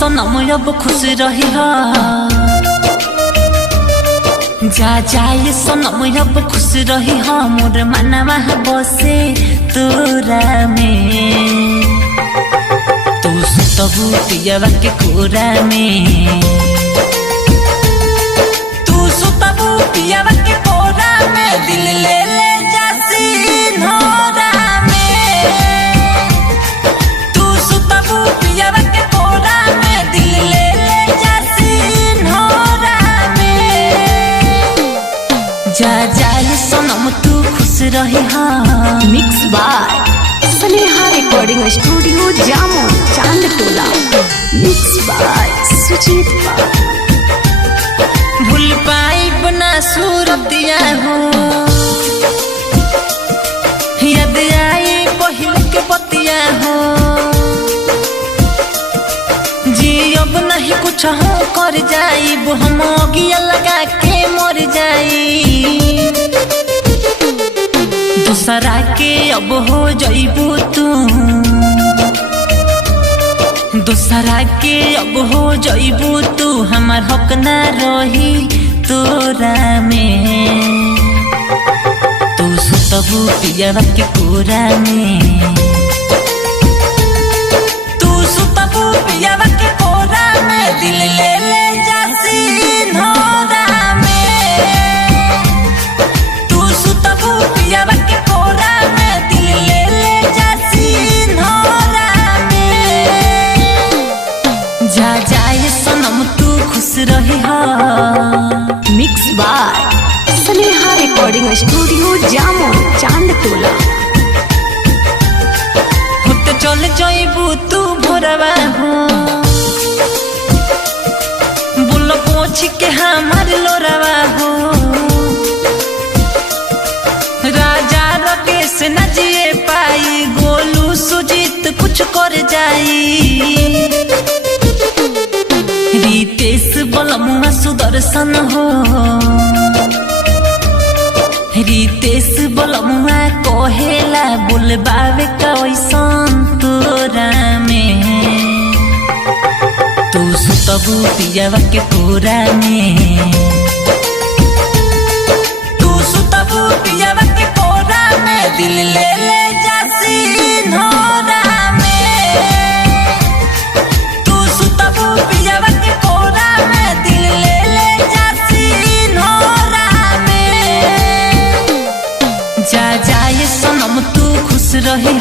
सनम अब खुश रही जा जाए सनम अब खुश रही मोर मनवा बसे तोरा में तू सुतबू पियवा के कोरा में तू सुतबू पियवा के कोरा में दिल ले ले जासी नोरा में तू सुतबू पियवा के कोरा में दिल ले ले जासी नोरा में जा जाए सनम तू खुश रही mix by Sneha recording studio Jamo Chandtola mix by Sujit भूल पाई बना सूरतिया हो याद आई पहले के बतिया हो जी अब नहीं कुछ हो कर जाई वो हम अगिया लगा के मर जाई दूसरा के अब हो जाइबू तू दूसरा के अब हो जाइबू तू हमार हक ना रही तोरा में तू सुतबू पियवा के कोरा में तू सुतबू पियवा के कोरा में दिल ले ले जासी नोरा में तू सुतबू पियवा के कोरा में दिल ले ले जासी नोरा में जा जाए सनम तू खुश रही mix by Sneha recording studio Jamo Chandtola होते चल जाइबू तू भोरवा हो बोलो पोछ के हमार लोरवा हो राजा रकेश न जिए पाई गोलू सुजीत कुछ कर जाई रितेश बलमुआ सुदर्शन हो रितेश बलमुआ कहेला बोलबावे कैसन तोरा में तू सुतबू पियवा के कोरा में तू सुतबू पियवा के कोरा में दिल ले ले जासी नोरा में तू सुतबू पियवा के कोरा में दिल ले ले जासी नोरा में जा जाए सनम तू खुश रही